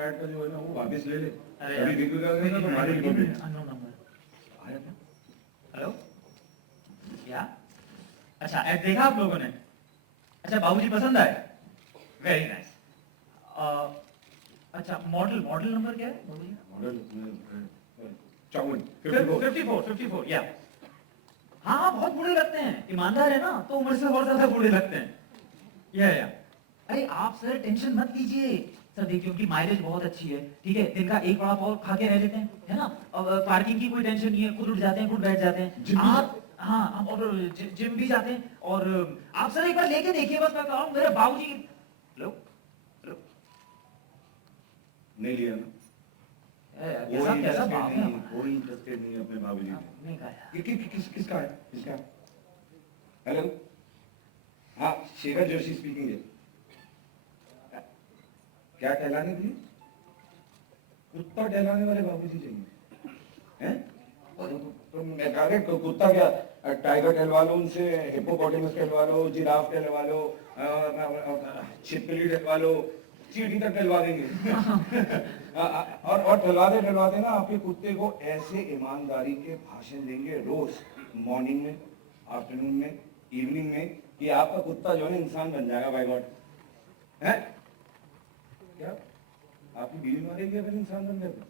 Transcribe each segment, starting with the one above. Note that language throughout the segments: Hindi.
ऐड का जो है ना वो वापस ले ले। अरे अभी वीडियो डाल देना तुम्हारे लिए भी। अननोन नंबर आया था। हेलो क्या? अच्छा ऐड देखा आप लोगों ने? अच्छा बाबूजी पसंद आए? Very nice. अच्छा मॉडल मॉडल नंबर क्या है बाबूजी? मॉडल 54 या हाँ हाँ बहुत बूढ़े लगते हैं, ईमानदार है ना तो उम्र से बहुत ज्यादा बूढ़े लगते हैं। या अरे आप सर टेंशन मत लीजिए सर, देखिए उनकी माइलेज बहुत अच्छी है, ठीक है, दिन का एक बड़ा पाव खा के रह लेते हैं, है ना, और पार्किंग की कोई टेंशन नहीं है, खुद उठ जाते हैं खुद बैठ जाते हैं आप। हाँ और जिम भी जाते हैं, और आप सर एक बार लेके देखिए बस, मैं कह रहा हूँ मेरे बाबूजी। लो नहीं लिया ना, कैसा बाप है, कोई इंटरेस्टेड नहीं है अपने बाबूजी में। किसका है किसका? हेलो हाँ शेखर जोशी स्पीकिंग है। क्या टहलाने के लिए? कुत्ता टहलाने वाले बाबूजी चाहिए हैं? तो मैं कह रहे कुत्ता क्या, टाइगर टहलवा लो उनसे, हिप्पोपोटेमस टहलवा लो, जिराफ टहलवा लो, छिपकली टहलवा लो, चींटी तक टहलवा देंगे। और टहलवाते ना आपके कुत्ते को ऐसे ईमानदारी के भाषण देंगे रोज, मॉर्निंग में, आफ्टरनून में, इवनिंग में, कि आपका कुत्ता जो है ना इंसान बन जाएगा बाय गॉड। है क्या आपकी बीवी मारेगी अगर इंसान बन जाएगा?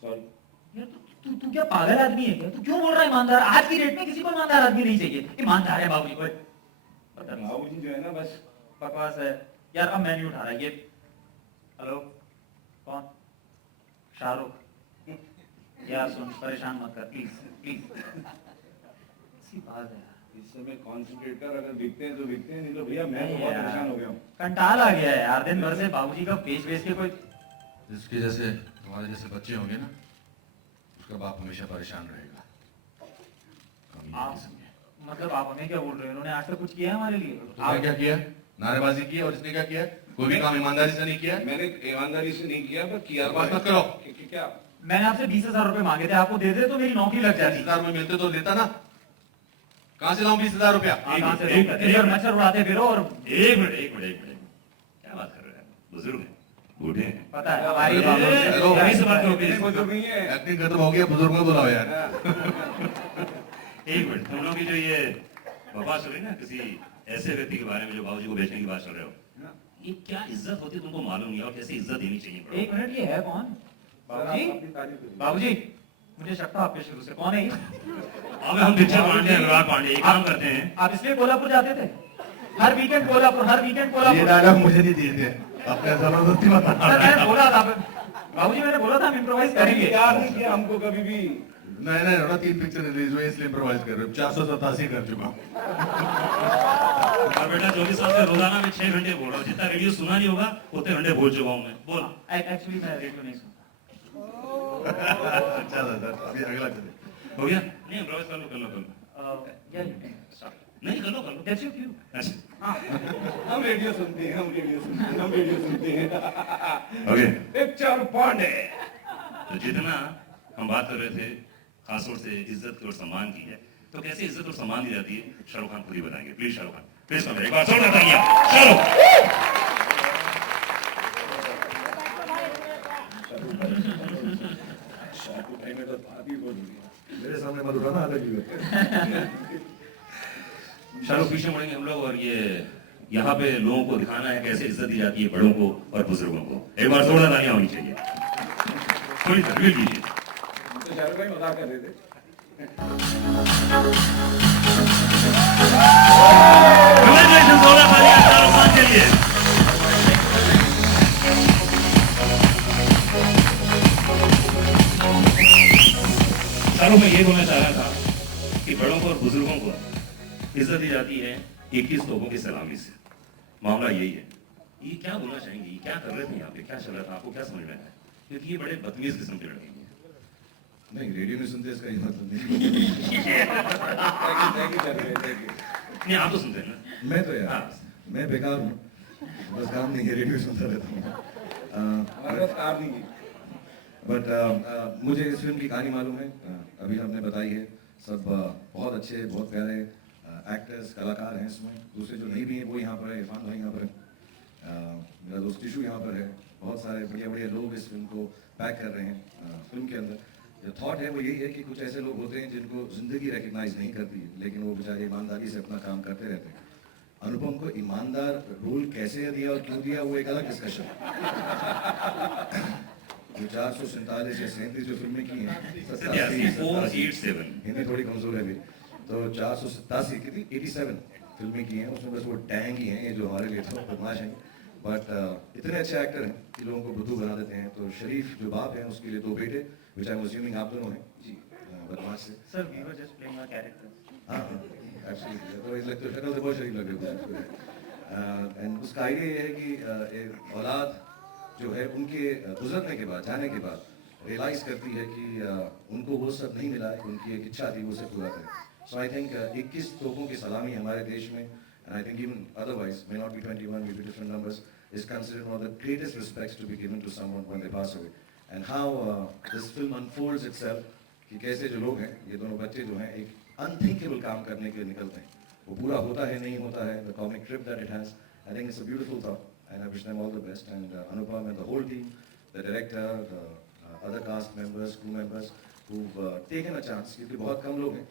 सॉरी यार तू क्या पागल आदमी है क्या? तू क्यों बोल रहा है ईमानदार? आज की डेट में किसी को ईमानदार आदमी नहीं चाहिए। ईमानदार है बाबूजी को। बाबूजी जो है ना बस बकवास है यार। अब मैं नहीं उठा रहा ये। हेलो, कौन? शाहरुख यार सुन, परेशान मत कर प्लीज प्लीज। सी बात है यार। इस समय कॉन्सेंट्रेट कर, अगर दिखते हैं तो दिखते हैं, नहीं तो भैया मैं तो नहीं बहुत यार। परेशान हो गया हूँ। कंटाल आ गया है यार, दिन भर से बाबूजी का बेच बेच के कोई। जिसके जैसे तुम्हारे जैसे बच्चे होंगे ना, उसका बाप हमेशा परेशान रहेगा। कम ये आप किस्म के। मतलब आप हमें क्या बोल रहे हो? इन्होंने आज तक कुछ किया है हमारे लिए? तुमने क्या किया? नारेबाजी की और इसने क्या किया? कोई भी काम ईमानदारी से नहीं किया? मैंने ईमानदारी से नहीं किया, पर किया बात मत करो। क्या? मैंने आपसे 20,000 रुपए मांगे थे, आपको दे दे तो मेरी नौकरी लग जाती। 20,000 में मिलते तो लेता ना। कहाँ से लाऊं 20,000 रुपया? कहाँ से दूं? कहते हैं, मच्छर उड़ाते फिरो और एक मिनट क्या बात कर रहे हैं? बुजुर्ग हैं, बूढ़े हैं। पता है हमारी हेलो। यहीं से बात करो मेरे प्लीज। बुजुर्ग नहीं है। एक्टिंग खत्म हो गया, बुजुर्ग को बुलाओ यार। एक मिनट, तुम लोग की जो ये बकवास चल रही है ना किसी ऐसे व्यक्ति के बारे में जो बाबूजी को बेचने की बात कर रहे हो, ये क्या इज्जत होती है तुमको मालूम नहीं, और कैसे इज्जत देनी चाहिए? एक मिनट, ये है कौन? बाबूजी, बाबूजी मुझे शक था आप पे शुरू से। कौन है ये? अब हम पिक्चर पांडे हैं, अनुराग पांडे, एक काम करते हैं। आप इसलिए कोल्हापुर जाते थे? हर वीकेंड कोल्हापुर, हर वीकेंड ये कोल्हापुर। डायलॉग मुझे नहीं दिए थे, अपने जबरदस्ती बता। सर मैंने बोला था बाबूजी, मैंने बोला था हम इम्प्रोवाइज करेंगे। याद नहीं किया हमको कभी भी। मैंने 3 पिक्चर रिलीज हुए इसलिए इम्प्रोवाइज कर रहे हो। 487 कर चुका हूँ। और बेटा 24 साल से रोजाना में 6 घंटे बोल रहा हूँ, जितना रेडियो सुना नहीं होगा उतने घंटे बोल चुका हूँ मैं। बोल। एक्चुअली मैं रेडियो नहीं सुनता। चलो अभी अगला चले। हो गया? नहीं इम्प्रोवाइज कर लो। नहीं कर लो That's your cue. अच्छा हम रेडियो सुनते हैं, हम रेडियो सुनते हैं, हम रेडियो सुनते हैं। ओके। पिक्चर पांडे। तो जितना हम बात कर रहे थे खासतौर से इज्जत की और सम्मान की है, तो कैसे इज्जत और सम्मान दी जाती है शाहरुख खान खुद ही बताएंगे। प्लीज शाहरुख खान, प्लीज एक बार जोरदार तालियां। शाहरुख। शाहरुख भाई में तो बात ही बोल रही है। मेरे सामने मत उठाना, अलग ही है। शाहरुख पीछे मुड़ेंगे हम लोग, और ये यहाँ पे लोगों को दिखाना है कैसे इज्जत दी जाती है बड़ों को और बुजुर्गों को। एक बार जोरदार तालियां होनी चाहिए। थोड़ी तकलीफ कीजिए। तो शाहरुख भाई मजाक कर रहे थे। Congratulations, जोरदार तालियां शाहरुख खान के लिए। शाहरुख मैं ये बोलना चाह रहा था कि बड़ों को और बुजुर्गों को इज्जत दी जाती है 21 तोपों की सलामी से। मामला यही है। ये क्या बोलना चाहेंगे? ये क्या कर रहे थे यहाँ पे? क्या चल रहा था? आपको क्या समझ में आया? क्योंकि ये बड़े बदतमीज किस्म के लड़के हैं। नहीं, रेडियो में सुनते इसका ये मतलब नहीं। नहीं आप तो सुनते हैं ना? मैं तो यार, हाँ। मैं बेकार हूँ, बस काम नहीं है, रेडियो सुनता रहता हूँ। हमारे पास कार नहीं है। बट मुझे इस फिल्म की कहानी मालूम है। अभी हमने बताई है। सब बहुत अच्छे, बहुत प्यारे एक्टर्स, कलाकार हैं इसमें। दूसरे जो नहीं भी हैं वो यहाँ पर है। इरफान भाई यहाँ पर है, मेरा दोस्त टिशू यहाँ पर है। बहुत सारे बढ़िया बढ़िया लोग इस फिल्म को पैक कर रहे हैं। फिल्म के अंदर जो थॉट है वो यही है कि कुछ ऐसे लोग होते हैं जिनको जिंदगी रिकग्नाइज नहीं करती है, लेकिन वो बेचारे ईमानदारी से अपना काम करते रहते हैं। अनुपम को ईमानदार रोल कैसे दिया और क्यों दिया वो एक अलग डिस्कशन। जो 447 या 37 जो फिल्में की हैं, 487 हिंदी थोड़ी कमजोर है अभी, तो 487 कितनी 87 फिल्में की हैं, उसमें बस वो टैंग ही हैं ये जो हमारे लिए तो बदमाश हैं। बट इतने अच्छे एक्टर हैं कि लोगों को बुद्धू बना देते हैं। तो शरीफ जो बाप है उसके लिए 2 बेटे, which I'm assuming आप दोनों हैं जी, बदमाश से। Sir, we were just playing our characters. हाँ एब्सोल्युटली, तो इस लगता है शक्ल से बहुत शरीफ लग रहे हो। एंड उसका आइडिया ये है कि एक औलाद जो है उनके गुजरने के बाद, जाने के बाद रियलाइज करती है कि उनको वो सब नहीं मिला है, उनकी एक इच्छा थी वो सब पूरा करें। सो आई थिंक 21 तोपों की सलामी हमारे देश में, and I think even otherwise, may not be 21, may be different numbers, is considered one of the greatest respects to be given to someone when they pass away. And how this film unfolds itself, कि कैसे जो लोग हैं, ये दोनों बच्चे जो हैं, एक unthinkable काम करने के लिए निकलते हैं। वो पूरा होता है, नहीं होता है, the comic trip that it has. I think it's a beautiful thought, and I wish them all the best. And Anupam and the whole team, the director, the other cast members, crew members, who've taken a chance, क्योंकि बहुत कम लोग हैं,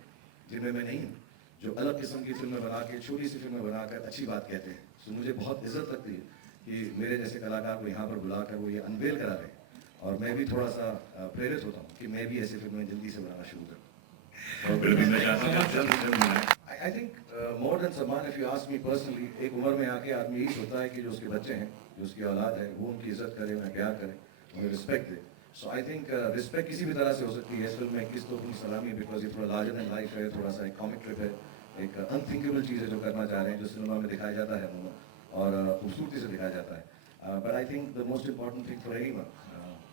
जिनमें मैं नहीं हूँ, जो अलग किस्म की फिल्में बना के, छोटी सी फिल्में बनाकर अच्छी बात कहते हैं। सो मुझे बहुत इज्जत लगती है कि मेरे जैसे कलाकार को यहाँ पर बुलाकर वो ये अनवेल करा रहे हैं और मैं भी थोड़ा सा प्रेरित होता हूँ कि मैं भी ऐसी फिल्में जल्दी से बनाना शुरू करूँ. बिल्कुल मैं चाहता हूँ कि जल्द से जल्द मिलें. I think more than सम्मान, if you ask me personally, एक उम्र में आके आदमी यही सोचता है कि जो उसके बच्चे हैं, जो उसकी औलाद है, वो उनकी इज्जत करे, उन्हें प्यार करे, उन्हें respect they. So I think respect किसी भी तरह से हो सकती है. इस फिल्म में किस तो अपनी सलामी, बिकॉज ये थोड़ा लार्जर देन लाइफ है, थोड़ा सा एक कॉमिक ट्रिप है, एक अनथिंकेबल चीज़ है जो करना चाह रहे हैं, जो सिनेमा में दिखाया जाता है और खूबसूरती से दिखाया जाता है. But I think the most important thing for anyone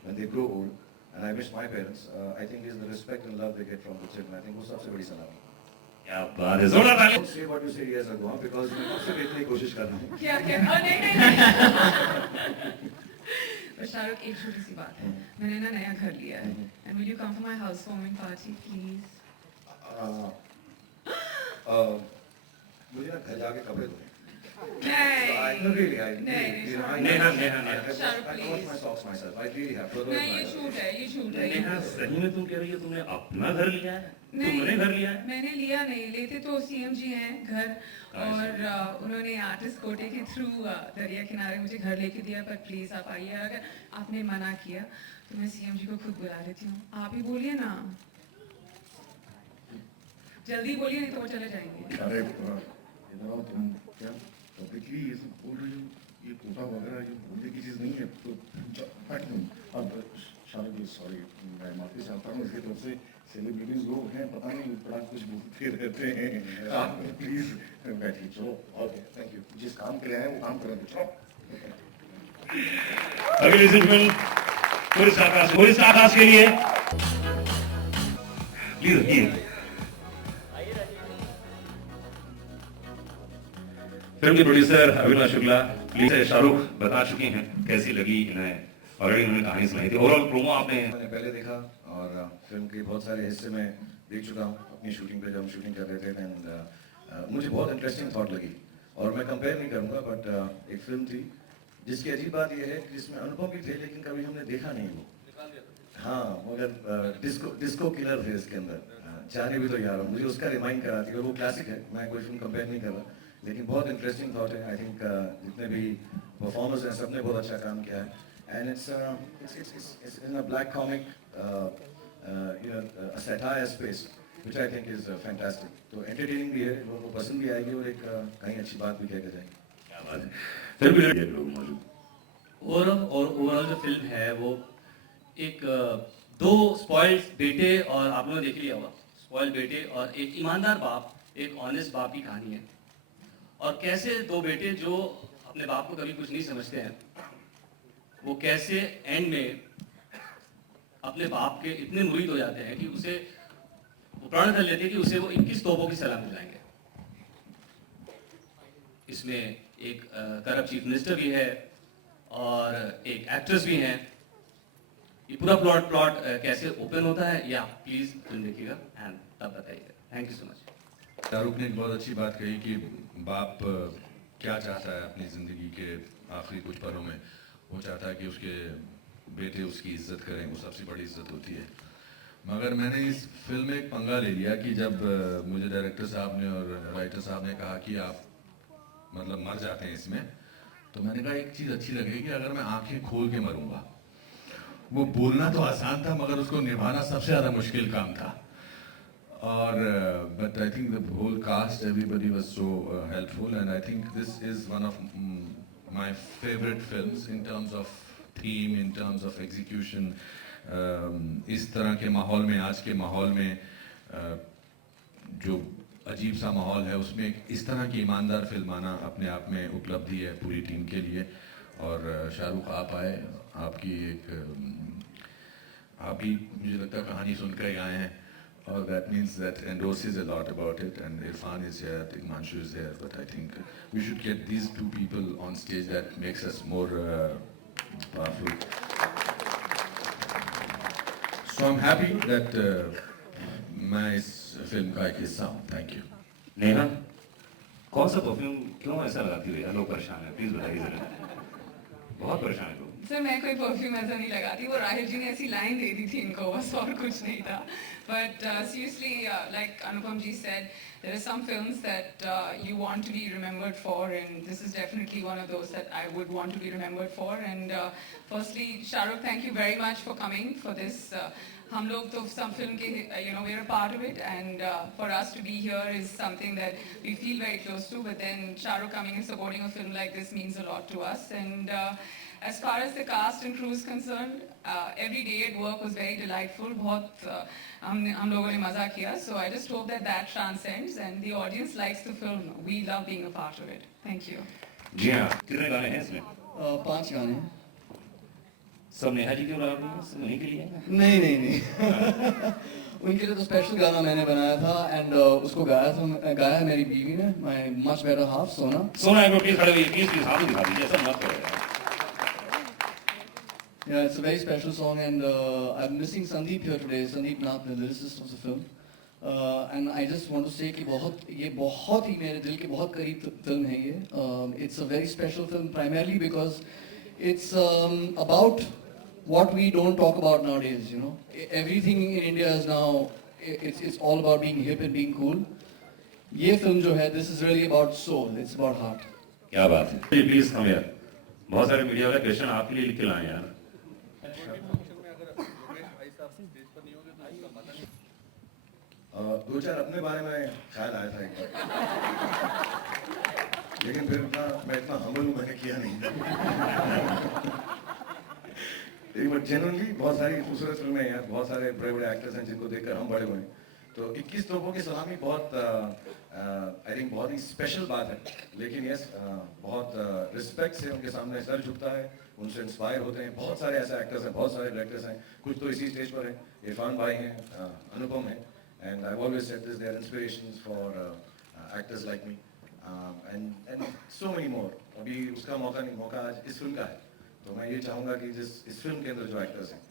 when they grow old, and I miss my parents, I think is the respect and love they get from the children. I think वो सबसे बड़ी सलामी. क्या बात है, जोरदार ताली. Don't say what you say years ago, because मैं आपसे देखने की कोशिश कर रहा हूँ. क्या नहीं पर शाहरुख, एक छोटी सी बात है, मैंने ना नया घर लिया है, and will you come for my housewarming party please? मुझे ना घर जाके कपड़े धोने. नहीं Really, Neha Shahrukh I wash my socks myself. I really have. नहीं, ये झूठ है, ये झूठ है. नेहा सही में तुम कह रही हो तुमने अपना घर लिया है? तुमने घर लिया है? मैंने लिया नहीं, लेते तो सीएम जी हैं घर, और उन्होंने आर्टिस्ट कोटे के थ्रू दरिया किनारे मुझे घर लेके दिया. पर प्लीज आप आइए, अगर आपने मना किया तो मैं सीएम जी को खुद बुला लेती हूँ. आप ही बोलिए ना, जल्दी बोलिए, नहीं तो वो चले जाएंगे. अरे इधर आओ तुम. क्या पब्लिकली ये सब बोल रही हो? ये कोटा वगैरह ये बोलने की चीज़ नहीं है. तो अब शाहरुख जी, सॉरी, मैं माफी चाहता हूँ. इसकी तरफ से सेलिब्रिटीज लोग हैं, पता नहीं बड़ा कुछ बोलते रहते हैं. आप प्लीज बैठिए. चलो, ओके, थैंक यू. जिस काम के लिए आए वो काम करें. चलो. अगली फिल्म पुलिस आकाश के लिए प्लीज. फिल्म के प्रोड्यूसर अविनाश शुक्ला प्लीज. शाहरुख बता चुके हैं कैसी लगी इन्हें, ऑलरेडी उन्होंने कहानी सुनाई थी. ओवरऑल प्रोमो आपने मैंने पहले देखा और फिल्म के बहुत सारे हिस्से में देख चुका हूँ अपनी शूटिंग पे, जब हम शूटिंग कर रहे थे. एंड मुझे बहुत इंटरेस्टिंग थॉट लगी, और मैं कंपेयर नहीं करूँगा, बट एक फिल्म थी जिसकी अजीब बात यह है कि जिसमें अनुभव भी थे, लेकिन कभी हमने देखा नहीं वो. हाँ, मगर डिस्को किलर थे इसके अंदर. चाहने भी तो यार मुझे उसका रिमाइंड कराती है, और वो क्लासिक है. मैं कोई फिल्म कंपेयर नहीं कर रहा, लेकिन बहुत इंटरेस्टिंग थॉट है. आई थिंक जितने भी परफॉर्मर्स हैं सबने बहुत अच्छा काम किया है. And it's in a black comic, a satire space, which I think is fantastic. तो एंटरटेनिंग भी है, लोगों को पसंद भी आएगी, और एक कहीं अच्छी बात भी कह के जाएगी. क्या बात है. फिल्म के लोग मौजूद. ओवरऑल जो फिल्म है वो एक दो स्पॉइल्ड बेटे, और आप लोगों ने देख लिया होगा, स्पॉइल्ड बेटे और एक ईमानदार बाप, एक ऑनेस्ट बाप की कहानी है. और कैसे दो बेटे जो अपने बाप को कभी कुछ नहीं समझते हैं, वो कैसे एंड में अपने बाप के इतने मुरीद हो जाते हैं कि उसे वो प्रण कर लेते हैं कि उसे वो 21 तोपों की सलाह मिलाएंगे. इसमें एक करप्ट चीफ मिनिस्टर भी है और एक एक्ट्रेस भी हैं. ये पूरा प्लॉट कैसे ओपन होता है, या प्लीज फिल्म देखिएगा एंड तब बताइएगा. Thank you so much. Shahrukh ने एक बहुत अच्छी बात कही कि बाप क्या चाहता है अपनी ज़िंदगी के आखिरी कुछ पलों में. वो चाहता है कि उसके बेटे उसकी इज्जत करें, वो सबसे बड़ी इज्जत होती है. मगर मैंने इस फिल्म में एक पंगा ले लिया कि जब मुझे डायरेक्टर साहब ने और राइटर साहब ने कहा कि आप मतलब मर जाते हैं इसमें, तो मैंने कहा एक चीज़ अच्छी लगेगी अगर मैं आंखें खोल के मरूंगा. वो बोलना तो आसान था, मगर उसको निभाना सबसे ज़्यादा मुश्किल काम था. और but I think the whole cast, everybody was so helpful, and I think this is one of my favorite films in terms of theme, in terms of execution. इस तरह के माहौल में, आज के माहौल में जो अजीब सा माहौल है, उसमें इस तरह की ईमानदार फिल्म आना अपने आप में उपलब्धि है पूरी टीम के लिए. और शाहरुख आप आए, आपकी एक आप ही मुझे लगता है कहानी सुनकर ही आए हैं, और that means that endorses a lot about it. And Irfan is here, Himanshu is here, but I think we should get these two people on stage. That makes us more powerful. So I'm happy that मैं इस फिल्म का एक हिस्सा हूँ. Thank you. नेहा, कौन सा परफ्यूम क्यों ऐसा लगाती हुई है? लोग परेशान है, प्लीज बताइए जरा. बहुत परेशान है लोग. सर मैं कोई परफ्यूम ऐसा नहीं लगाती, वो राहिल जी ने ऐसी लाइन दे दी थी इनको, बस और कुछ नहीं था. But seriously, like Anupam ji said, there are some films that you want to be remembered for, and this is definitely one of those that I would want to be remembered for. And firstly, Shah Rukh, thank you very much for coming for this. हम लोग तो some film के, we're a part of it, and for us to be here is something that we feel very close to. But then Shah Rukh coming and supporting a film like this means a lot to us. And as far as the cast and crew is concerned, every day at work was very delightful. बहुत हम लोगों ने मजा किया. So I just hope that that transcends and the audience likes the film. We love being a part of it. Thank you. जी हाँ, कितने गाने हैं इसमें? 5 गाने हैं. सब नेहा जी के उड़ा रही हैं, सब उन्हीं के लिए हैं? नहीं. उनके लिए तो स्पेशल गाना मैंने बनाया था एंड उसको गाया मेरी बीवी ने, माय मच बेटर हाफ सोना. सोना एक बार प्लीज खड़े हुए, प्लीज हाथ दिखा दीजिए, ऐसा मत करो यार. Yeah, it's a very special song and I'm missing Sandeep here today. Sandeep Nath, the lyricist of the film. And I just want to say कि ये बहुत ही मेरे दिल के बहुत करीब फिल्म है ये. It's a very special film primarily because it's about what we don't talk about nowadays. Everything in India is now it's all about being hip and being cool. ये फिल्म जो है, this is really about soul. It's about heart. क्या बात है. प्लीज कम यार. बहुत सारे मीडिया वाले क्वेश्चन आपके लिए लिख के लाए यार. दो चार अपने बारे में ख्याल आया था एक बार, लेकिन फिर मैं इतना हम्बल हूँ, मैंने किया नहीं. एक बार जेन्युइनली बहुत सारी खूबसूरत फिल्में हैं यार, बहुत सारे बड़े बड़े एक्टर्स हैं जिनको देखकर हम बड़े हुए. तो 21 तोपों की सलामी बहुत आई थिंक बहुत ही स्पेशल बात है. लेकिन यस, बहुत रिस्पेक्ट से उनके सामने सर झुकता है, उनसे इंस्पायर होते हैं. बहुत सारे ऐसे एक्टर्स हैं, बहुत सारे डायरेक्टर्स हैं, कुछ तो इसी स्टेज पर हैं. इरफान भाई हैं, अनुपम हैं. And I've always said this, they are inspirations for actors like me, and so many more. अभी उसका मौका आज इस फिल्म का है, तो मैं ये चाहूँगा कि इस फिल्म के अंदर जो एक्टर्स हैं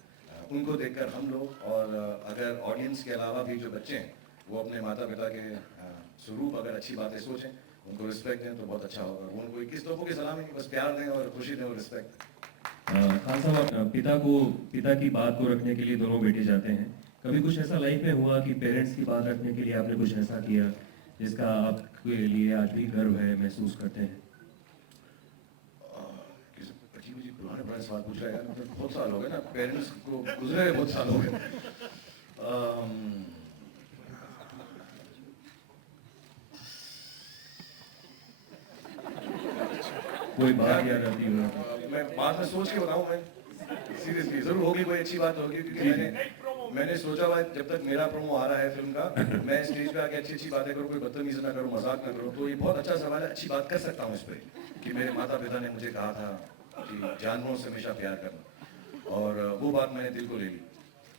उनको देखकर हम लोग, और अगर ऑडियंस के अलावा भी जो बच्चे हैं वो अपने माता पिता के स्वरूप अगर अच्छी बातें सोचें, उनको रिस्पेक्ट दें तो बहुत अच्छा होगा. उनको 21 तोपों की सलामी, बस प्यार दें और खुशी दें और रिस्पेक्ट. खान साहब, पिता की बात को रखने के लिए दोनों बेटे जाते हैं. कभी कुछ ऐसा लाइफ में हुआ कि पेरेंट्स की बात रखने के लिए आपने कुछ ऐसा किया जिसका आपके लिए आज भी गर्व है, महसूस करते हैं? पुराने सवाल पूछ रहे हैं यार, बहुत साल हो गए ना, पेरेंट्स को गुजरे बहुत साल हो गए. कोई बात याद आती हो? मैं बाद में सोच के बताऊं. मैं सीरियसली जरूर होगी, कोई अच्छी बात होगी, क्योंकि मैंने सोचा हुआ जब तक मेरा प्रोमो आ रहा है फिल्म का, मैं स्टेज पे आके अच्छी अच्छी बातें करूं, कोई बदतमीजी ना करूं, मजाक ना करूं. तो ये बहुत अच्छा सवाल है, अच्छी बात कर सकता हूं इस पे कि मेरे माता पिता ने मुझे कहा था कि जानवरों से हमेशा प्यार करना, और वो बात मैंने दिल को ले ली,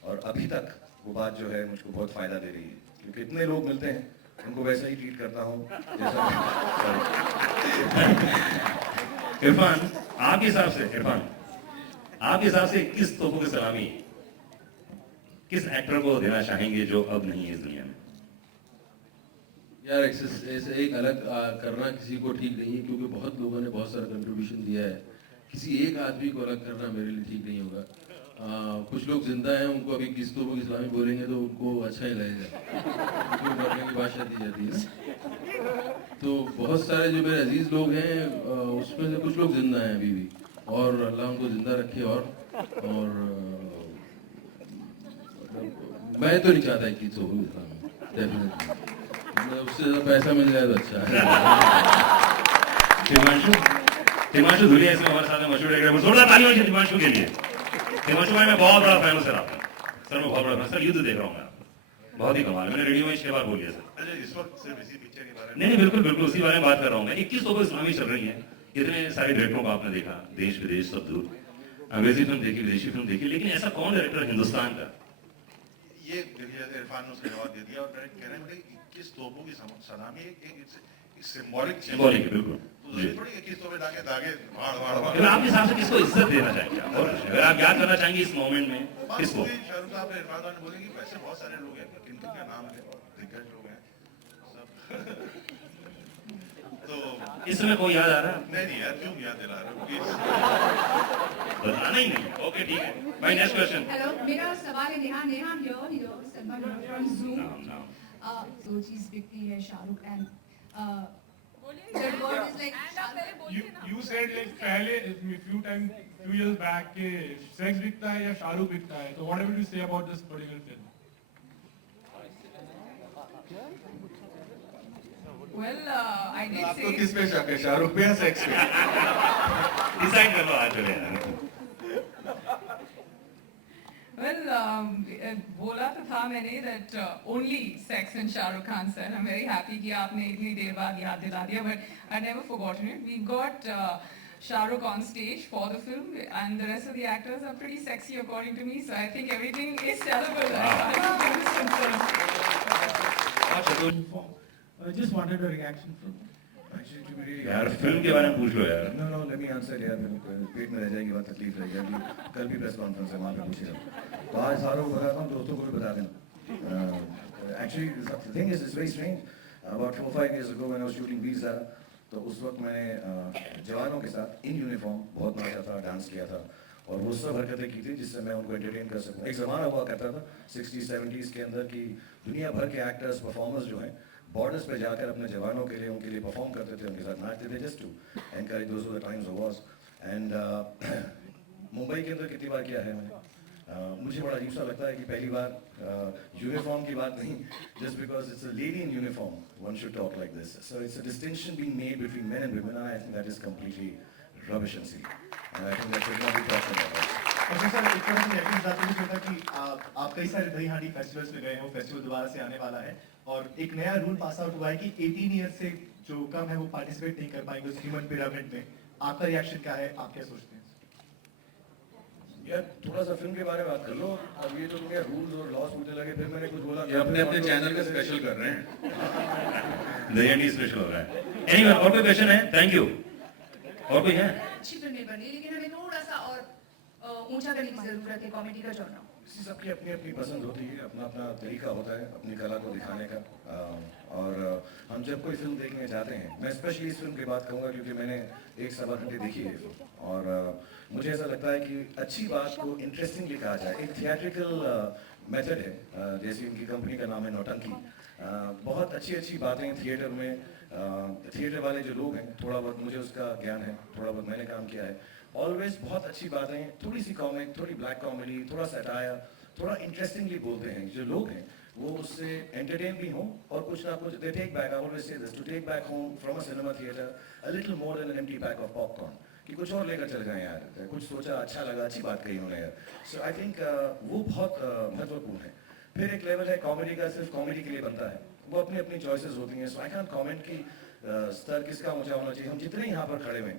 और अभी तक वो बात जो है मुझको बहुत फायदा दे रही है, क्योंकि इतने लोग मिलते हैं उनको वैसा ही ट्रीट करता हूँ जैसा. इरफान, आपके हिसाब से किस तोपों की सलामी किस एक्टर को देना चाहेंगे जो अब नहीं है इस दुनिया में? यार ऐसे एक अलग करना किसी को ठीक नहीं है, क्योंकि बहुत लोगों ने बहुत सारा कंट्रीब्यूशन दिया है. किसी एक आदमी को अलग करना मेरे लिए ठीक नहीं होगा. कुछ लोग जिंदा हैं, उनको अभी किस तोपों की सलामी बोलेंगे तो उनको अच्छा ही लगेगा, क्योंकि मरने की भाषा दी जाती है ना. तो बहुत सारे जो मेरे अजीज लोग हैं उसमें से कुछ लोग जिंदा हैं अभी भी, और अल्लाह उनको जिंदा रखे. और मैं तो नहीं चाहता कि तो डेफिनेटली उससे ज़्यादा पैसा मिल जाए तो अच्छा है. हिमांशु धुलिया इसमें हमारे साथ में मशहूर है. जोरदार तालियां होगी हिमांशु के लिए. हिमांशु भाई मैं बहुत बड़ा फैन हूं सर आपका. सर मैं बहुत बड़ा फैन. सर युद्ध देख रहा हूँ मैं, बहुत ही कमाल. मैंने रेडियो में 6 बार बोल दिया सर. अच्छा, इस वक्त सिर्फ इसी पिक्चर के बारे में नहीं बिल्कुल उसी बारे में बात कर रहा हूँ मैं. 21 तोपों इस्लामी चल रही है, इतने सारे डायरेक्टरों को आपने देखा, देश विदेश सब दूर, अंग्रेजी फिल्म देखी, विदेशी फिल्म देखी, लेकिन ऐसा कौन डायरेक्टर हिंदुस्तान का? ये इरफान ने उसका जवाब दे दिया, और कह रहे हैं 21 तोपों की सलामी एक सिंबॉलिक है. बिल्कुल. तो थोड़ी 21 तोपें दागे अगर आपके हिसाब से किसको इज्जत देना चाहेंगे, और अगर आप याद करना चाहेंगे इस मोमेंट में किसको? शाहरुख साहब ने, इरफान ने बोलेंगे वैसे बहुत सारे लोग हैं, किनका नाम है, दिग्गज लोग हैं सब. तो इस समय कोई याद आ रहा है? नहीं यार, क्यों याद दिला रहे हो प्लीज. बताना ही नहीं। ओके ठीक है, माय नेक्स्ट क्वेश्चन। हेलो, मेरा सवाल है Neha here, Salma from zoom. नाम नाम दो चीज बिकती है Shahrukh and third word is like You said like पहले few years back के सेक्स बिकता है या शाहरुख बिकता है, तो whatever you say about this particular film? Well, I did आपको say. किस पे शक है, शाहरुख पे या सेक्स पे? डिसाइड कर लो आज चले यार। Well, बोला तो था मैंने that only sex and Shahrukh Khan sir. I'm very happy कि आपने इतनी देर बाद याद दिला दिया, but I never forgotten it. We got Shahrukh on stage for the film, and the rest of the actors are pretty sexy according to me. So I think everything is sellable. I just wanted a reaction from. Actually, to be really यार फिल्म के बारे में पूछ लो यार। No, let me answer यार, पेट में रह जाएगी बात, तकलीफ रहेगी। अभी कल भी प्रेस कॉन्फ्रेंस है, वहाँ पे पूछेगा। तो आज सारों को बताता हूँ, दोस्तों को भी बता देना। Actually, the thing is, it's very strange. About 4-5 years ago, when I was shooting Veer Zara, तो उस वक्त मैंने जवानों के साथ इन यूनिफॉर्म बहुत नाचा था, डांस किया था, और वो सब हरकतें की थी जिससे मैं उनको एंटरटेन कर सकूँ। एक ज़माना हुआ करता था 60s-70s के अंदर की दुनिया भर के एक्टर्स, परफॉर्मर्स जो हैं, बॉर्डर्स पे जाकर अपने जवानों के लिए, उनके लिए परफॉर्म करते थे, उनके साथ नाचते थे, just to encourage those were the times of wars. And Mumbai के अंदर कितनी बार किया है मैंने। मुझे बड़ा अजीब सा लगता है कि पहली बार यूनिफॉर्म की बात नहीं, just because it's a lady in uniform one should talk like this. So it's a distinction being made between main and women, I think that is completely rubbish and silly, and I think that should not be talked about. अच्छा सर, एक तरह से एटलीस्ट जाते हुए सोचा कि आप कई सारे दही हांडी फेस्टिवल्स में गए हो, फेस्टिवल दोबारा से आने वाला है, और एक नया रूल पास आउट हुआ है कि 18 ईयर से जो कम है वो पार्टिसिपेट नहीं कर पाएंगे उस ह्यूमन पिरामिड में। आपका रिएक्शन क्या है, आप क्या सोचते हैं? यार थोड़ा सा फिल्म के बारे में बात कर लो। अब ये तो तुम्हें रूल्स और लॉस पूछने लगे, फिर मैंने कुछ बोला। ये अपने चैनल का स्पेशल कर रहे हैं। दयानी स्पेशल हो रहा है। एनीवे, और कोई क्वेश्चन है? Thank you. और कोई है? अच्छी फिल्में बनी, लेकिन हमें थोड़ा सा और ऊंचा करने की जरूरत है कॉमेडी का जॉनर। सबकी अपनी अपनी पसंद होती है, अपना अपना तरीका होता है अपनी कला को दिखाने का। और हम जब कोई फिल्म देखने जाते हैं, मैं स्पेशली इस फिल्म की बात करूंगा क्योंकि मैंने 1-1.25 घंटे देखी है फिल्म, और मुझे ऐसा लगता है कि अच्छी बात को इंटरेस्टिंगली कहा जाए। एक थिएट्रिकल मेथड है, जैसे इनकी कंपनी का नाम है नौटंकी। बहुत अच्छी अच्छी बातें थिएटर में, थिएटर वाले जो लोग हैं, थोड़ा बहुत मुझे उसका ज्ञान है, थोड़ा बहुत मैंने काम किया है, ऑलवेज बहुत अच्छी बातें, थोड़ी सी कॉमिक, थोड़ी ब्लैक कॉमेडी, थोड़ा सटायर, थोड़ा इंटरेस्टिंगली बोलते हैं। जो लोग हैं वो उससे एंटरटेन भी हों और कुछ ना कुछ they take back. I always say this, to take back home from a cinema theatre a little more than an empty pack of popcorn, कि कुछ और लेकर चल गए यार, कुछ सोचा, अच्छा लगा, अच्छी बात कही उन्होंने यार। सो आई थिंक वो बहुत महत्वपूर्ण है। फिर एक लेवल है कॉमेडी का, सिर्फ कॉमेडी के लिए बनता है, वो अपनी अपनी चॉइसेस होती हैं। सो आई कैन कॉमेंट की स्तर किसका ऊंचा होना चाहिए। हम जितने यहाँ पर खड़े हुए,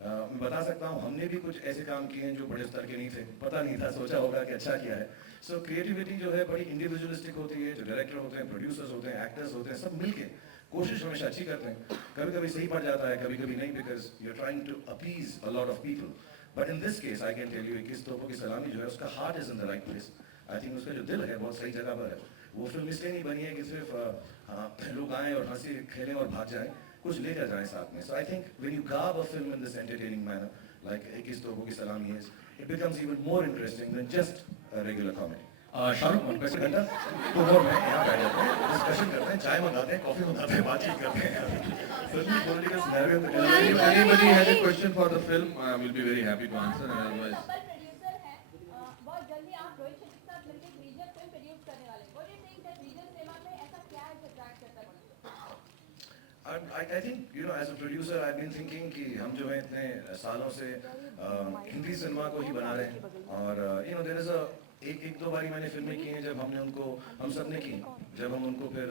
मैं बता सकता हूँ हमने भी कुछ ऐसे काम किए हैं जो बड़े स्तर के नहीं थे, पता नहीं था, सोचा होगा कि अच्छा किया है। सो क्रिएटिविटी जो है बड़ी इंडिविजुअलिस्टिक होती है। जो डायरेक्टर होते हैं, प्रोड्यूसर्स होते हैं, एक्टर्स होते हैं, सब मिलके कोशिश हमेशा अच्छी करते हैं। कभी कभी सही पड़ जाता है, कभी कभी नहीं, because you are trying to appease a lot of people. But in this case I can tell you, 21 तोपों की सलामी जो है उसका heart is in the right place. I think उसका जो दिल है बहुत सही जगह पर है। वो फिल्म इसलिए नहीं बनी है कि सिर्फ लोग आए और हंसी खेलें और भाग जाएं, कुछ लेकर जाएं साथ में। So I think when you garb a film in this entertaining manner like 21 तोपों की सलामी is, it becomes even more interesting than just a regular comedy. Shahrukh मन पैसे घंटा तो और मैं यहाँ बैठ जाते हैं, डिस्कशन करते हैं, चाय मंगाते हैं, कॉफी मंगाते हैं, बातचीत करते हैं। Certainly political scenario में Anybody has a question for the film, I will be very happy to answer, and otherwise producer है, बहुत जल्दी आप रोहित शेट्टी के साथ मिलकर एक रीजनल फिल्म प्रोड्यूस करने वाले हैं। What do you think that regional cinema में ऐसा क्या है जो अट्रैक्ट करता है? I think, you know, as a producer, I've been thinking कि हम जो है इतने सालों से हिंदी सिनेमा को ही बना रहे हैं, और you know, there is a एक दो बारी मैंने फिल्में की हैं जब हमने उनको, हम सब ने की, जब हम उनको फिर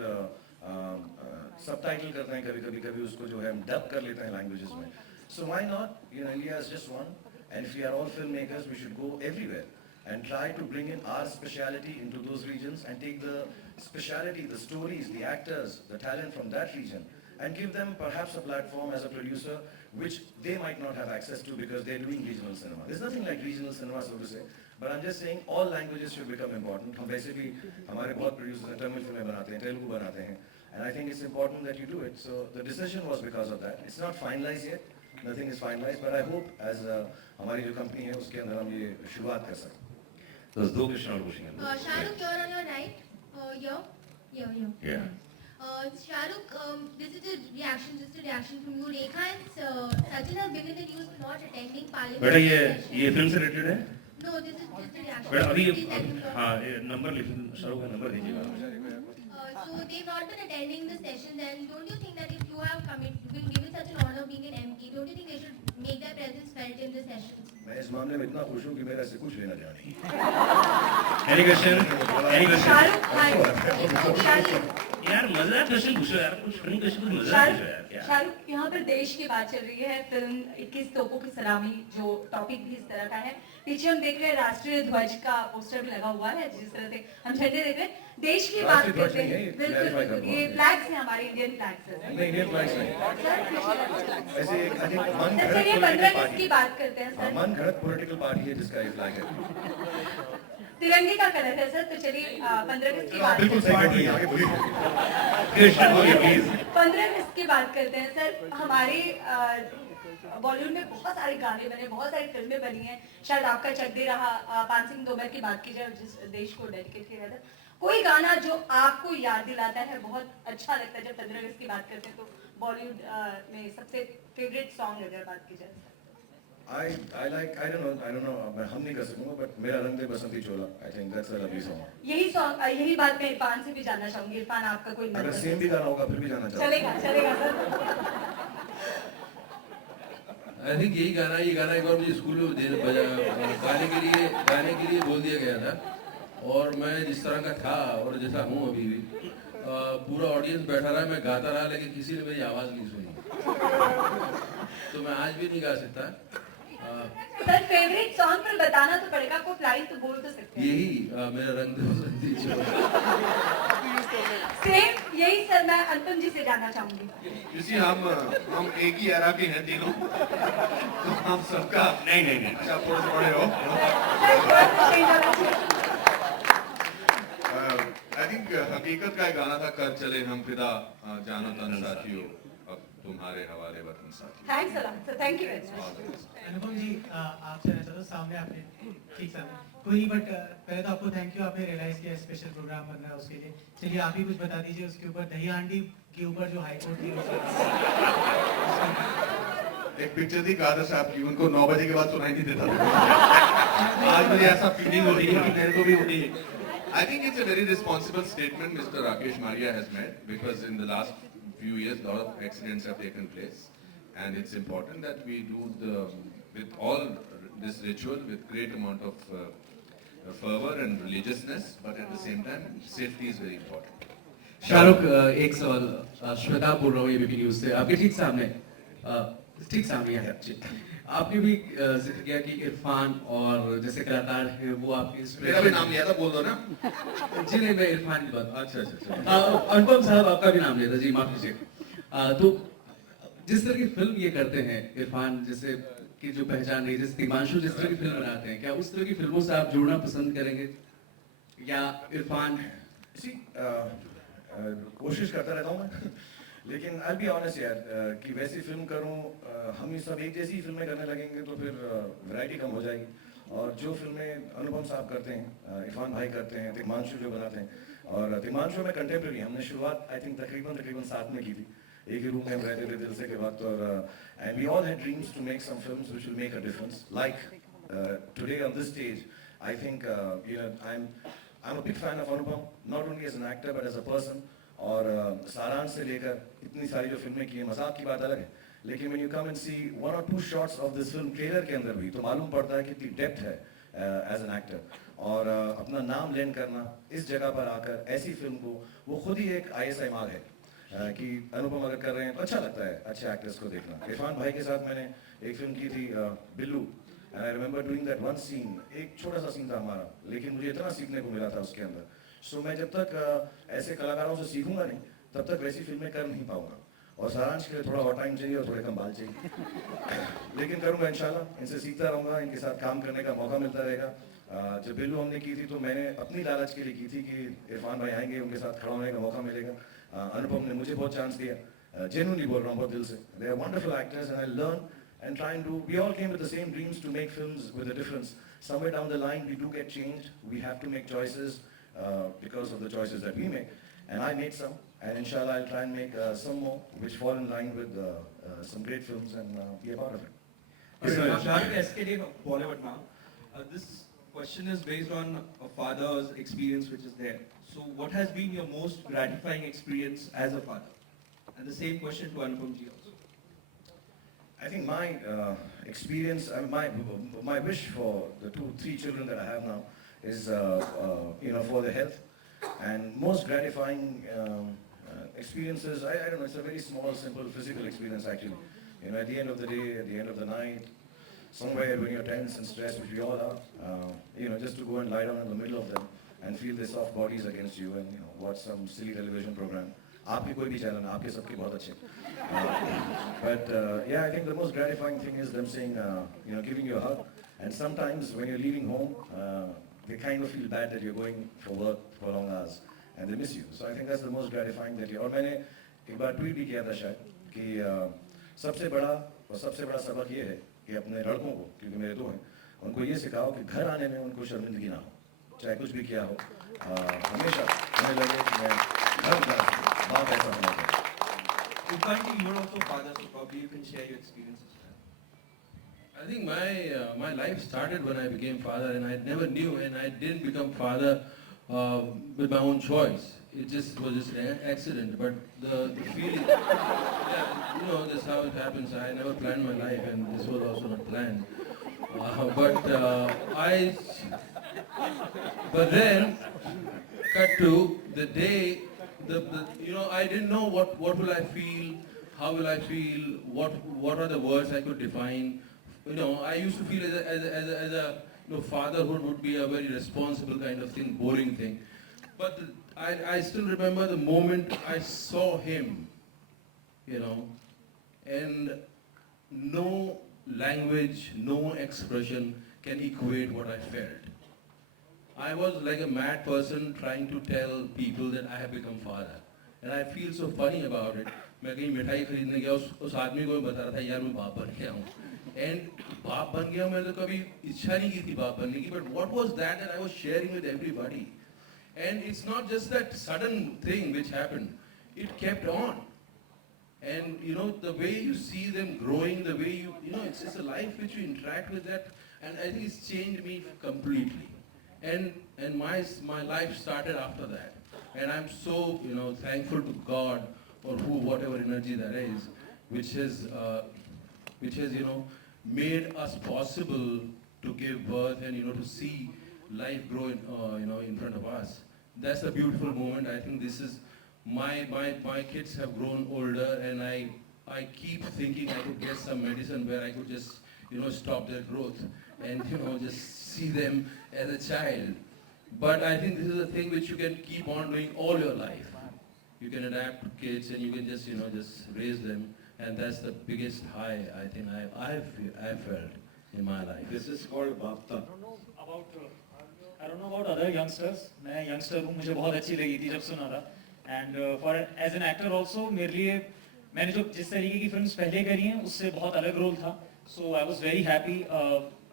सबटाइटल करते हैं, कभी उसको जो है हम डब कर लेते हैं लैंग्वेजेस में। So why not? You know, India is just one, and if we are all filmmakers, we should go everywhere and try to bring in our speciality into those regions and take the speciality, the stories, the actors, the talent from that region, and give them perhaps a platform as a producer which they might not have access to because they're doing regional cinema. There's nothing like regional cinema, so to say, but I'm just saying all languages should become important. हम वैसे भी हमारे बहुत producers हैं, तमिल फिल्में बनाते हैं, तेलुगु बनाते हैं, and I think it's important that you do it. So the decision was because of that. It's not finalized yet, nothing is finalized, but I hope as हमारी जो कंपनी है उसके अंदर हम ये शुरुआत कर सकते हैं. There's two question are pushing. Shahrukh, you're on your right. Yeah. Shahrukh, this is just a reaction from you. Rekha and Sachin have been in the news for not attending Parliament. बेटा ये फिल्म से रिलेटेड है? No, this is just a reaction. बेटा अभी हाँ नंबर लिख शाहरुख का नंबर दीजिएगा. So they've not been attending the sessions, and don't you think that if you have been given such an honor being an MP, don't you think they should make their presence felt in the sessions? मैं इस मामले में इतना खुश हूँ कि मेरा इससे कुछ लेना देना नहीं. Any question? Any शाहरुख, यार मजेदार क्वेश्चन पूछो यार, कुछ फनी क्वेश्चन कुछ मजेदार पूछो यार. क्या शाहरुख, यहाँ पर देश की बात चल रही है, फिल्म 21 तोपों की सलामी, जो टॉपिक भी इस तरह का है. पीछे हम देख रहे हैं राष्ट्रीय ध्वज का पोस्टर भी लगा हुआ है, जिस तरह से हम झंडे देख रहे हैं. देश की बात करते हैं, बिल्कुल ये फ्लैग्स हैं, हमारे इंडियन फ्लैग्स हैं. नहीं इंडियन फ्लैग्स नहीं. ऐसे एक मन सर चलिए 15 अगस्त की बात करते हैं सर. मन घड़त पॉलिटिकल पार्टी है जिसका ये फ्लैग है. तिरंगे का कलर है सर, तो चलिए 15 अगस्त की बात बिल्कुल करते हैं. आगे बोलिए. 15 अगस्त की बात करते हैं सर. हमारे बॉलीवुड में बहुत सारे गाने बने, बहुत सारी फिल्में बनी हैं. शायद आपका चक दे रहा, पान सिंह तोमर की बात की जाए जिस देश को डेडिकेट किया था, कोई गाना जो आपको याद दिलाता है, बहुत अच्छा लगता है जब 15 अगस्त की बात करते हैं, तो बॉलीवुड में सबसे फेवरेट सॉन्ग अगर बात की जाए? I don't know, हम नहीं कर सकूंगा, but मेरा रंग दे बसंती चोला, I think that's a lovely song. यही सॉन्ग, यही बात मैं इरफान से भी जानना चाहूंगी. इरफान, आपका कोई अगर सेम भी गाना होगा फिर भी जाना चलेगा सर. आई थिंक ये गाना एक बार मुझे स्कूल में गाने के लिए बोल दिया गया था, और मैं जिस तरह का था और जैसा हूँ अभी भी, पूरा ऑडियंस बैठा रहा, मैं गाता रहा, लेकिन किसी ने मेरी आवाज़ नहीं सुनी. तो मैं आज भी नहीं गा सकता. सर फेवरेट सॉन्ग पर बताना तो पड़ेगा, आपको लाइन तो बोल तो सकते हैं. यही मेरा रंग दे बसंती चोला. सेम यही सर मैं अनुपम जी से जानना चाहूंगी. किसी हम एक ही एरा के हैं तीनों, तो हम सबका नहीं अच्छा थोड़े बड़े हो. आई थिंक हकीकत का एक गाना था, कर चले हम फिदा जानो तन साथियों, अब तुम्हारे हवाले वतन साथियों. Thanks a lot sir, thank you very much. Anupam ji, आपसे रहता था सामने, आपने ठीक सर कोई नहीं, बट पहले तो आपको थैंक यू, आपने रियलाइज किया स्पेशल प्रोग्राम बनना है उसके लिए. चलिए आप ही कुछ बता दीजिए उसके ऊपर, दही हांडी के ऊपर जो हाईकोर्ट की एक पिक्चर थी कादर साहब की, उनको 9 बजे के बाद सुनाई नहीं देता था. आज मुझे ऐसा फीलिंग हो रही है कि मेरे को भी होती है. I think it's a very responsible statement Mr. Rakesh Maria has made, because in the last few years a lot of accidents have taken place, and it's important that we do with all this ritual with great amount of fervor and religiousness, but at the same time safety is very important. Shahrukh, एक सवाल, श्वेता बोल रहा हूँ एबीपी न्यूज से, आपके ठीक सामने है. आपने भी जिक्र किया कि इरफान और जैसे कलाकार हैं वो आपके मेरा भी नाम लिया था, बोल दो ना. जी नहीं, मैं इरफान की बात. अच्छा. अनुपम साहब आपका भी नाम लिया था, जी माफ कीजिए. तो जिस तरह की फिल्म ये करते हैं इरफान, जैसे कि जो पहचान नहीं, जैसे तिमांशु जिस तरह की फिल्म बनाते हैं, क्या उस तरह की फिल्मों से आप जुड़ना पसंद करेंगे, या इरफान? कोशिश करता रहता हूँ मैं, लेकिन I'll be honest यार, कि वैसी फिल्म करूँ, हम ही सब एक जैसी फिल्में करने लगेंगे तो फिर वैरायटी कम हो जाएगी. और जो फिल्में अनुपम साहब करते हैं, इरफान भाई करते हैं, तिमांशु जो बनाते हैं, और तिमांशु में कंटेम्प्रेरी हमने शुरुआत आई थिंक तकरीबन साथ में की थी, एक ही रूम में हम रहते थे दिल से के वक्त. और and we all had dreams to make some films which will make a difference. Like today on this stage I think I'm a big fan of Anupam, not only as an actor but as a person. और सारांश से लेकर इतनी सारी जो फिल्में की हैं, मजाक की बात अलग है, लेकिन when you come and see 1 or 2 shots of this film trailer के अंदर भी, तो मालूम पड़ता है कितनी डेप्थ है एज एन एक्टर. और अपना नाम लैंड करना इस जगह पर आकर ऐसी फिल्म को, वो खुद ही एक ISI मार्ग है कि अनुपम अगर कर रहे हैं तो अच्छा लगता है अच्छे एक्टर्स को देखना. इरफान भाई के साथ मैंने एक फिल्म की थी Billu, and I remember doing that one scene. एक छोटा सा सीन था हमारा, लेकिन मुझे इतना सीखने को मिला था उसके अंदर. सो मैं जब तक ऐसे कलाकारों से सीखूंगा नहीं, तब तक वैसी फिल्में कर नहीं पाऊंगा. और सारांश के लिए थोड़ा और टाइम चाहिए और थोड़े कम बाल चाहिए, लेकिन करूंगा इंशाल्लाह. इनसे सीखता रहूंगा, इनके साथ काम करने का मौका मिलता रहेगा. जब बिल्लू हमने की थी तो मैंने अपनी लालच के लिए की थी कि इरफान भाई आएंगे, उनके साथ खड़ा होने का मौका मिलेगा. अनुपम ने मुझे बहुत चांस दिया, जेन्युइनली बोल रहा हूँ, बहुत दिल से. They are wonderful actors and I learn and try and do. We all came with the same dreams to make films with a difference. Somewhere down the line, we do get changed. We have to make choices because of the choices that we make. And I made some, and inshallah, I'll try and make some more, which fall in line with some great films and be a part of it. Shahrukh, SKD Bollywood now. This question is based on a father's experience which is there. So what has been your most gratifying experience as a father? And the same question to Anupam ji also. I think my experience, my wish for the 2-3 children that I have now is, for their health. And most gratifying experiences, I don't know, it's a very small, simple physical experience actually. At the end of the day, at the end of the night, somewhere when you're tense and stressed, which we all are, just to go and lie down in the middle of them and feel their soft bodies against you and watch some silly television program. आपकी कोई भी channel, आपके सबके बहुत अच्छे. But yeah, I think the most gratifying thing is them saying, giving you a hug. And sometimes when you're leaving home, they kind of feel bad that you're going for work for long hours and they miss you. So I think that's the most gratifying that you. और मैंने एक बार ट्वीट भी किया था शायद कि सबसे बड़ा सबक ये है कि अपने लड़कों को, क्योंकि मेरे 2 हैं, उनको ये सिखाओ कि घर आने में उनको शर्मिंदगी ना हो, चाहे कुछ भी किया हो, हमेशा उन्हें लगे कि मैं घर जा सकूं, बाप ऐसा होना चाहिए. Upandi, you're also father, so probably you can share your experiences. I think my life started when I became father, and I never knew, and I didn't become father with my own choice. It just was just an accident. But the feeling, yeah, that's how it happens. I never planned my life, and this was also not planned. But then, cut to the day, I didn't know what will I feel, how will I feel, what are the words I could define. I used to feel as a fatherhood would be a very responsible kind of thing, boring thing. But I still remember the moment I saw him, and no language, no expression can equate what I felt. I was like a mad person trying to tell people that I have become father. And I feel so funny about it. मैं कहीं मिठाई खरीदने गया, उस आदमी को बता रहा था यार मैं बाप बन गया हूँ. And बाप बन गया, मैंने तो कभी इच्छा नहीं की थी बाप बनने की. But what was that I was sharing with everybody? And it's not just that sudden thing which happened. It kept on. And the way you see them growing, the way it's just a life which you interact with that. And I think it's changed me completely. And my life started after that. And I'm so thankful to God or whatever energy that is, which has made us possible to give birth and to see life grow in front of us. That's a beautiful moment. I think this is my kids have grown older, and I keep thinking I could get some medicine where I could just stop their growth and just see them as a child. But I think this is a thing which you can keep on doing all your life. You can adapt to kids and you can just just raise them, and that's the biggest high I think I've felt in my life. This is called Bapta. I don't know about other youngsters. मैं youngster हूँ, मुझे बहुत अच्छी लगी थी जब सुना था. And as an actor also, मेरे लिए मैंने जो जिस तरीके की फिल्म्स पहले करी हैं उससे बहुत अलग रोल था. So I was very happy.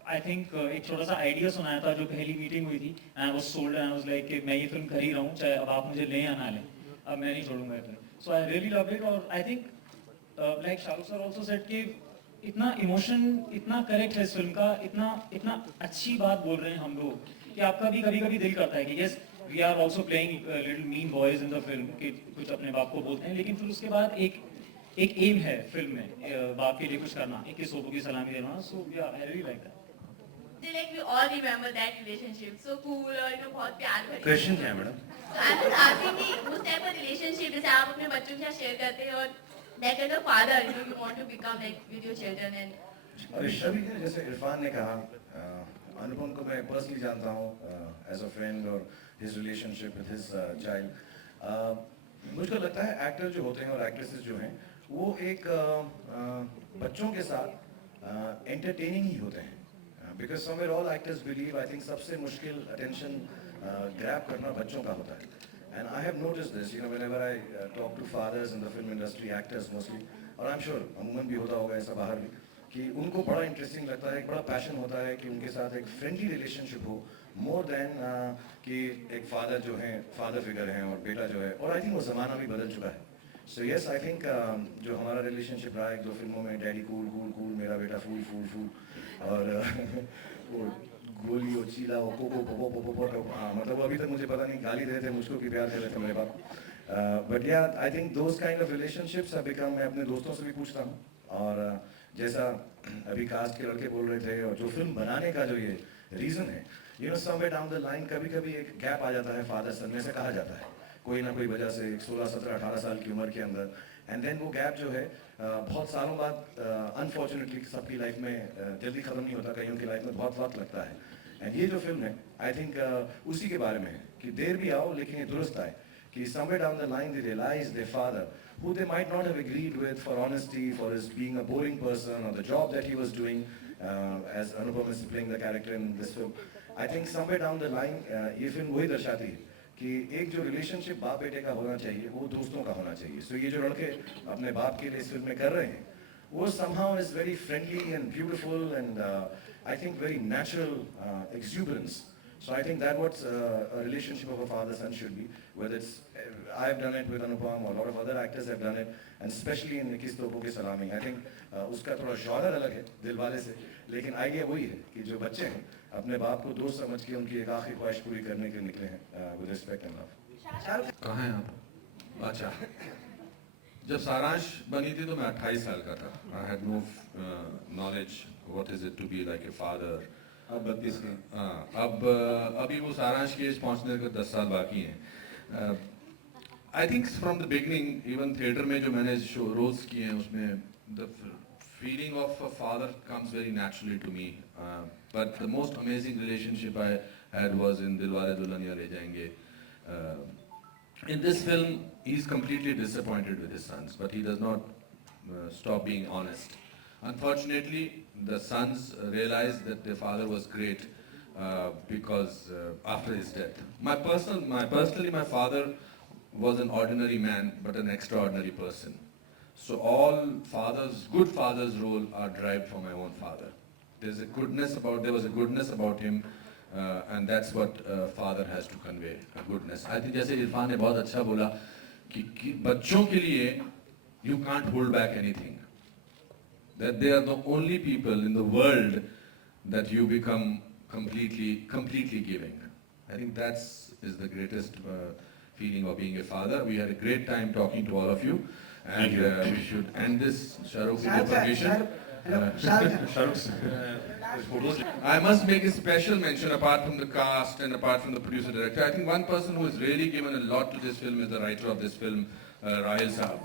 I think एक छोटा सा आइडिया सुनाया था जो पहली मीटिंग हुई थी. And I was sold and I was like कि मैं ये फिल्म कर ही रहा हूँ, चाहे अब आप मुझे लें या ना लें, अब मैं नहीं छोड़ूंगा ये film. So I really loved it. और I think like Shahrukh sir also said कि इतना इमोशन इतना करेक्ट है इस फिल्म का, इतना अच्छी बात बोल रहे हैं हम लोग कि आपका भी कभी दिल करता है कि yes we are also playing little mean boys in the film कि कुछ अपने बाप को बोलते हैं, लेकिन फिर उसके बाद एक एम है फिल्म में बाप के लिए कुछ करना, 21 सोपों की सलामी देना. So yeah, I really like that. Like we all remember that relationship, so cool और बहुत प्यार भरी. Question क्या है madam? So I was asking कि उस type of relationship जैसे आप अपने बच्चों के साथ share करते हैं और that kind of father you want to become like with your children and. और ईश्वर भी है, जैसे इरफान ने कहा, अनुपम को मैं पर्सनली जानता हूँ as a friend और his relationship with his child. मुझको लगता है एक्टर जो होते हैं और एक्ट्रेसेस जो हैं वो एक बच्चों के साथ एंटरटेनिंग ही होते हैं. Because somewhere all actors believe, I think सबसे मुश्किल attention grab करना बच्चों का होता है. And I have noticed this, whenever I talk to fathers in the film industry, actors mostly, और I'm sure अमूमन भी होता होगा ऐसा बाहर भी. कि उनको बड़ा इंटरेस्टिंग लगता है, एक बड़ा पैशन होता है कि उनके साथ एक फ्रेंडली रिलेशनशिप हो, मोर देन कि एक फादर जो है, फादर फिगर हैं और बेटा जो है, और आई थिंक वो ज़माना भी बदल चुका है. सो यस, आई थिंक जो हमारा रिलेशनशिप रहा है 1-2 फिल्मों में, डैडी कूल कूल कूल, मेरा बेटा फूल फूल फूल, और वो गोली और चीला वो पोपो पोपो पोपो पोपो, हाँ मतलब अभी तक मुझे पता नहीं गाली दे रहे थे मुझको कि प्यार कर रहे थे मेरे बाप. बट या I think those kind of relationships have become, मैं अपने दोस्तों से भी पूछता हूँ, और जैसा अभी कास्ट के लड़के बोल रहे थे, और जो फिल्म बनाने का जो ये रीज़न है, you know somewhere down the line कभी कभी एक गैप आ जाता है फादर सन में से, कहा जाता है कोई ना कोई वजह से 16, 17, 18 साल की उम्र के अंदर, एंड देन वो गैप जो है बहुत सालों बाद अनफॉर्चुनेटली सबकी लाइफ में जल्दी ख़त्म नहीं होता, कईयों की लाइफ में बहुत वक्त लगता है. एंड ये जो फिल्म है आई थिंक उसी के बारे में है कि देर भी आओ लेकिन ये दुरुस्त आए, कि somewhere down the line they realize their father, who they might not have agreed with for honesty, for his being a boring person, or the job that he was doing, as Anupam is playing the character in this film. I think somewhere down the line ये फिल्म वही दर्शाती है कि एक जो रिलेशनशिप बाप बेटे का होना चाहिए वो दोस्तों का होना चाहिए. सो ये जो लड़के अपने बाप के लिए इस फिल्म में कर रहे हैं, वो somehow is very friendly and beautiful and I think very natural exuberance. So I think that what a relationship of a father-son should be. Whether it's, I have done it with Anupam, or a lot of other actors have done it, and especially in 21 तोपों की सलामी. I think उसका थोड़ा genre अलग है दिलवाले से, लेकिन आइडिया वही है कि जो बच्चे हैं अपने बाप को दोस्त समझ के उनकी एक आखिरी ख्वाहिश पूरी करने के लिए निकले हैं with respect and love. कहाँ हैं आप? अच्छा, जब सारांश बनी थी तो मैं 28 साल का था. I had no knowledge what is it to be like a father. अब 32 के. हाँ, अब अभी वो सारांश की एज पहुंचने को 10 साल बाकी हैं. I think from the beginning, even theatre में जो मैंने शो रोल्स किए हैं उसमें the feeling of a father comes very naturally to me. But the most amazing relationship I had was in Dilwale Dulhania Le Jayenge. In this film, he is completely disappointed with his sons, but he does not stop being honest. Unfortunately, the sons realized that their father was great because after his death. Personally, my father was an ordinary man, but an extraordinary person. So all good fathers' role are derived from my own father. There was a goodness about him, and that's what father has to convey, a goodness. I think जैसे इरफान ने बहुत अच्छा बोला कि बच्चों के लिए you can't hold back anything. That they are the only people in the world that you become completely giving. I think is the greatest feeling of being a father. We had a great time talking to all of you, and we should end this. Shahrukh, with your permission. I must make a special mention, apart from the cast and apart from the producer director. I think one person who has really given a lot to this film is the writer of this film, Rahil Saab.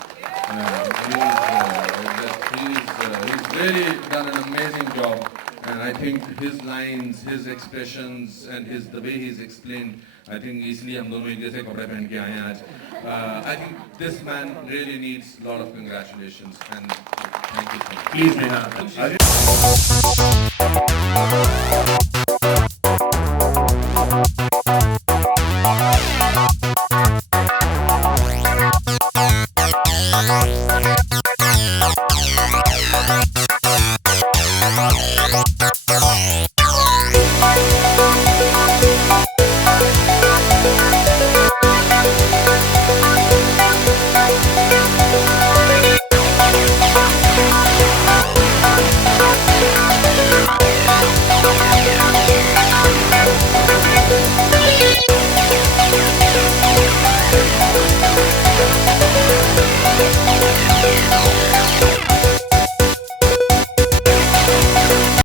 He's really done an amazing job, and I think his lines, his expressions, and the way he's explained, I think इसलिए हम दोनों एक जैसे कपड़े पहन के आए हैं आज. I think this man really needs a lot of congratulations, and thank you so much. Please, Neha.